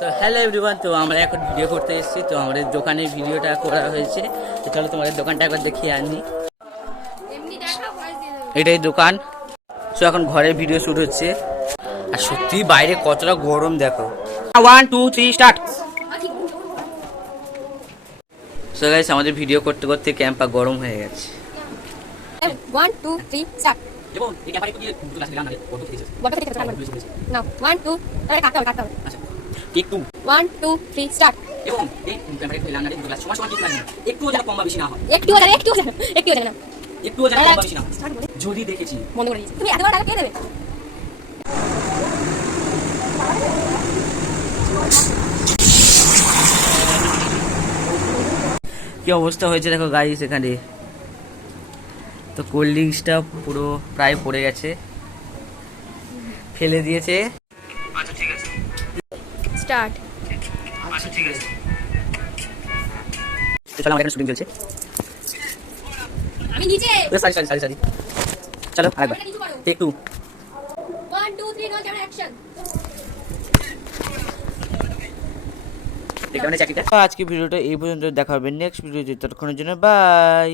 তো hello everyone, তো আমরা এখন ভিডিও করতে এসেছি। তো আমাদের দোকানে ভিডিওটা করা হয়েছে। তো চলো তোমাদের দোকানটা একবার দেখিয়ে আনি। এটাই দোকান। সো এখন ঘরের ভিডিও শুট হচ্ছে। আর সত্যি বাইরে কতটা গরম দেখো। 1 2 3 স্টার্ট। সো গাইস, আমাদের ভিডিও করতে করতে ক্যাম্পা গরম হয়ে গেছে। 1 2 3 স্টার্ট। এবং এই ক্যাম্পারে কি দুটো ক্লাস দিলাম না কত কিছু বড় থেকে স্টার্ট করব। নাও 1 2 তাহলে কাটতে হবে। আচ্ছা টেক 2 1 2 3 স্টার্ট। এবং এই ক্যাম্পারে দিলাম না দুটো ক্লাস সমান সমান ঠিক লাগে একটুও যেন কম বা বেশি না হয়। একটুও জানে না একটুও যেন কম বা বেশি না হয়। যদি দেখেছি বন্ধ করে দিয়েছি। তুমি এত বড় টাকা কে দেবে? কি অবস্থা হয়েছে দেখো গাইস এখানে। তো কোল্ড ড্রিঙ্কসটা পুরো প্রায় পড়ে গেছে, ফেলে দিয়েছে। আচ্ছা ঠিক আছে, স্টার্ট। আচ্ছা ঠিক আছে। তো চলো, আমার এখানে শুটিং চলছে। আমি নিচে। সরি চলো আরেকবার টেক 2। 1 2 3 নাও ক্যামেরা অ্যাকশন। আজকে ভিডিওটা এই পর্যন্ত, দেখা হবে নেক্সট ভিডিওতে। ততক্ষণের জন্য বাই।